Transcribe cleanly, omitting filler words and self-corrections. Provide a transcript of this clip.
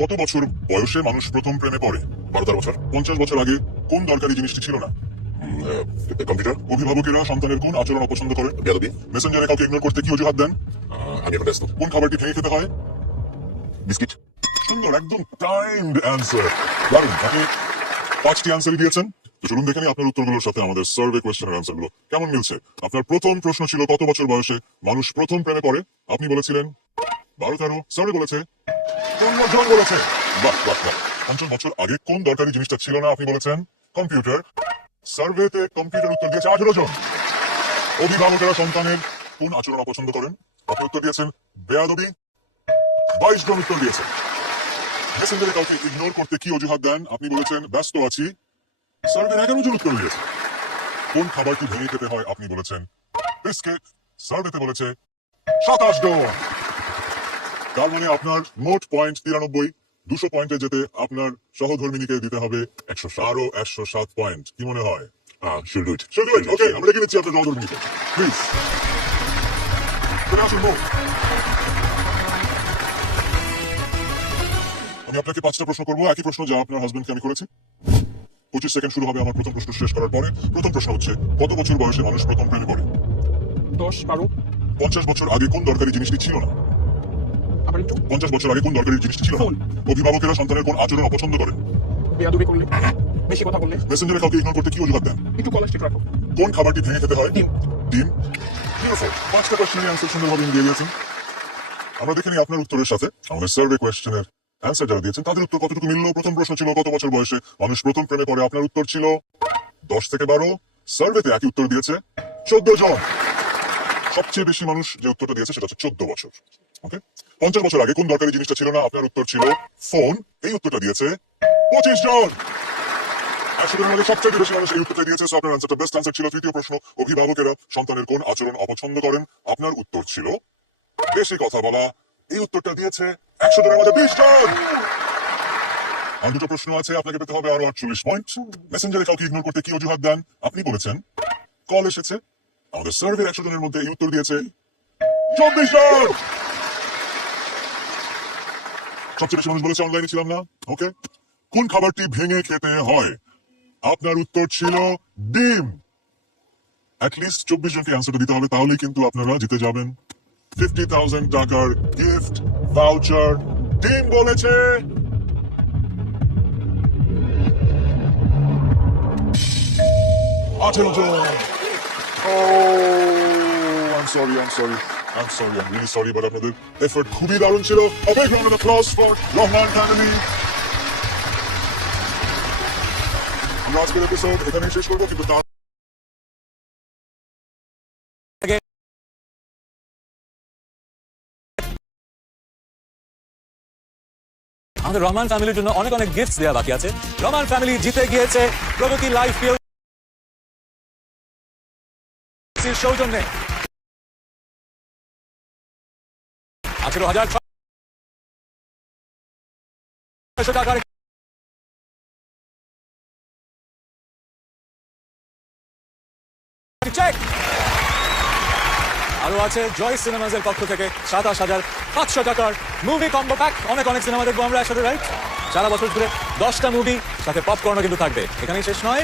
কত বছর বয়সে মানুষ প্রথম প্রেমে পড়ে? 12-13 বছর। 50 বছর আগে কোন দরকারি জিনিসটি ছিল না? কম্পিউটার। অভিভাবকেরা সন্তানের কোন আচরণ অপছন্দ করেন? বেয়াদবি। মেসেঞ্জারে কাউকে ইগনোর করতে কি অজুহাত দেন? আমি এখন ব্যস্ত। কোন খাবারটি ভেঙে খেতে হয়? বিস্কিট। সুন্দর, একদম টাইমড অ্যান্সার। দারুণ, আপনি 5টি অ্যান্সারই দিয়েছেন। তো চলুন দেখে নিই আপনার উত্তরগুলোর সাথে আমাদের সার্ভে কোয়েশ্চেনের অ্যান্সারগুলো কেমন মিলছে। আপনার প্রথম প্রশ্ন ছিল কত বছর বয়সে মানুষ প্রথম প্রেমে পড়ে? আপনি বলেছিলেন 12-13। সার্ভে বলেছে 15 জন বলেছে। বাহ বাহ বাহ। 50 বছর আগে কোন দরকারি জিনিসটা ছিল না? আপনি বলেছেন কম্পিউটার। সার্ভেতে কম্পিউটার উত্তর দিয়েছে 18 জন। অভিভাবকেরা সন্তানের কোন আচরণ অপছন্দ করেন? আপনি উত্তর দিয়েছেন বেয়াদবি। 22 জন উত্তর দিয়েছেন। মেসেঞ্জারে কাউকে ইগনোর করতে কি অজুহাত দেন? আপনি বলেছেন ব্যস্ত আছি। সার্ভের 11 জন উত্তর দিয়েছে। কোন খাবারটি ভেঙে খেতে হয়? আপনি বলেছেন বিস্কিট। সার্ভেতে বলেছে 27 জন। তার মানে আপনার মোট পয়েন্ট 93। 200 পয়েন্টে যেতে আপনার সহধর্মিনীকে দিতে হবে 107। আরো 107 পয়েন্ট। কি মনে হয়? She'll do it. ওকে, আমরা লিখে নিচ্ছি আপনার সহধর্মিনীকে, প্লিজ চলে আসুন। আমি আপনাকে 5টা প্রশ্ন করবো, একই প্রশ্ন যা আপনার হাজবেন্ডকে আমি করেছি। 25 সেকেন্ড শুরু হবে আমার প্রথম প্রশ্ন শেষ করার পরে। প্রথম প্রশ্ন হচ্ছে, কত বছর বয়সে মানুষ প্রথম প্রেমে পড়ে? 10-12। 50 বছর আগে কোন দরকারি জিনিসটি ছিল না? আবার একটু 50 বছর আগে কোন দরকারি জিনিসটি ছিল না? ফোন। অভিভাবকেরা সন্তানের কোন আচরণ অপছন্দ করেন? বেয়াদবি করলে, বেশি কথা বললে, মেসেঞ্জারে কাউকে ইগনোর করতে কি অজুহাত দেন? একটু কলেস্টিক রাখো। কোন খাবারটি ভেঙে খেতে হয়? ডিম। ডিম। Beautiful. 5টা কোয়েশ্চেনের অ্যান্সার সুন্দরভাবে দিয়ে দিয়েছেন। আমরা দেখে নিই আপনার উত্তরের সাথে আমাদের সার্ভে কোয়েশ্চেনের অ্যান্সার যারা দিয়েছেন তাদের উত্তর কতটুকু মিলল। প্রথম প্রশ্ন ছিল কত বছর বয়সে মানুষ প্রথম প্রেমে পড়ে? আপনার উত্তর ছিল 10 থেকে 12। সার্ভেতে একই উত্তর দিয়েছে 14 জন। সবচেয়ে বেশি মানুষ যে উত্তরটা দিয়েছে সেটা হচ্ছে 14 বছর। ওকে, 50 বছর আগে কোন দরকারি জিনিসটা ছিল না? আপনার উত্তর ছিল ফোন। এই উত্তরটা দিয়েছে 25 জন। 100 জনের মধ্যে সবচেয়ে বেশি মানুষ এই উত্তরটা দিয়েছে। সো আপনার অ্যান্সারটা বেস্ট অ্যান্সার ছিল। তৃতীয় প্রশ্ন, অভিভাবকেরা সন্তানের কোন আচরণ অপছন্দ করেন? আপনার উত্তর ছিল বেশি কথা বলা। এই উত্তরটা দিয়েছে 100 জনের মধ্যে 20 জন। আর দুটো প্রশ্ন আছে, আপনাকে পেতে হবে আরো 48 পয়েন্ট। মেসেঞ্জারে কাউকে ইগনোর করতে কি অজুহাত দেন? আপনি বলেছেন কল এসেছে। আমাদের সার্ভের 100 জনের মধ্যে এই উত্তর দিয়েছে 24 জন। সবচেয়ে বেশি মানুষ বলেছে অনলাইনে ছিলাম না। ওকে, কোন খাবারটি ভেঙে খেতে হয়? আপনার উত্তর ছিল ডিম। অ্যাটলিস্ট 24 জনকে অ্যান্সারটা দিতে হবে, তাহলেই কিন্তু আপনারা জিতে যাবেন 50,000 টাকার গিফট ভাউচার। ডিম বলেছে 18 জন। I'm sorry, I'm really sorry, but আপনাদের এফর্ট খুবই দারুণ ছিল। A big round of applause for Rahman family. আমরা আজকের এপিসোড এখানেই শেষ করবো, কিন্তু তার আমাদের রহমান ফ্যামিলির জন্য অনেক অনেক গিফটস দেওয়া বাকি আছে। রহমান ফ্যামিলি জিতে গিয়েছে প্রগতি লাইফ পিএলসির সৌজন্যে 18,600 টাকার চেক। আরো আছে জয় সিনেমাজের পক্ষ থেকে 27,500 টাকার মুভি কম্বো প্যাক। অনেক অনেক সিনেমা দেখবো আমরা একসাথে, রাইট? সারা বছর জুড়ে 10টা মুভি, সাথে পপকর্নও কিন্তু থাকবে। এখানেই শেষ নয়,